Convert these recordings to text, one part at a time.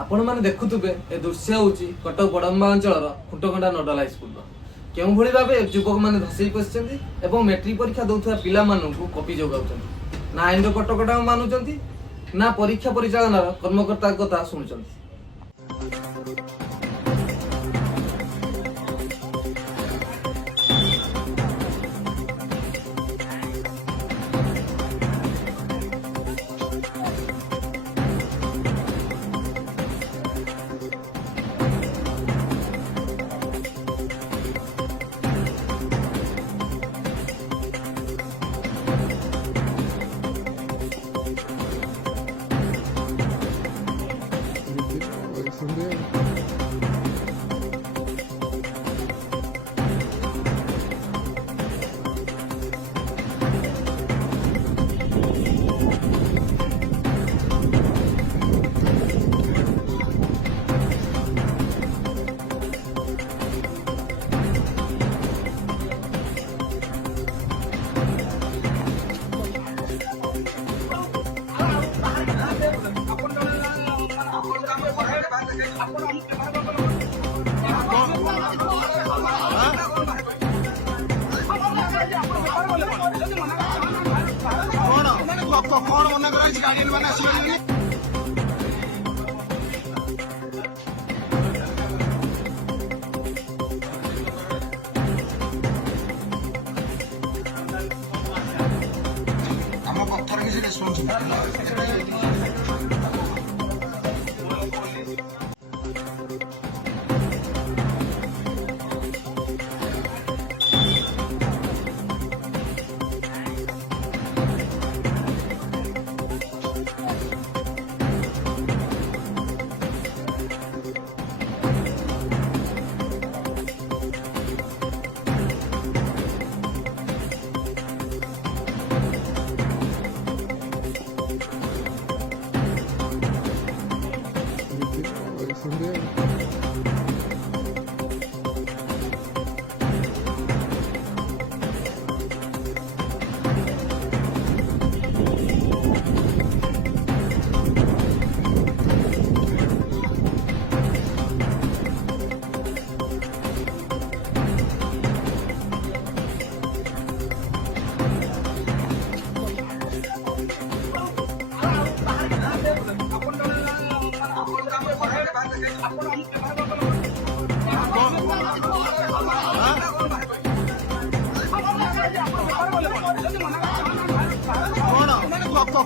आपण मैंने देखुवे ए दृश्य हूँ कटक बड़म्बा अंचल खुंटकंडा नोडाल हाईस्कल के भाव युवक मैंने धसई पशिंट मेट्रिक परीक्षा दौरा पिला कपि जोगाऊँ ना आईन कटकटा मानुंट ना परीक्षा परिचालन कर्मकर्ता कथा शुणुंट। कौन मना कर गाड़ी में ଆମ କଥାରେ କିଛି ରେସ୍ପନ୍ସ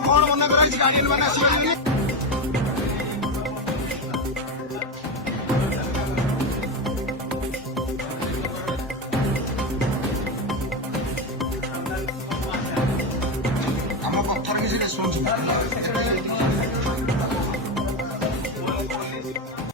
कौन मना कर गाड़ी में ଆମ କଥାରେ କିଛି ରେସ୍ପନ୍ସ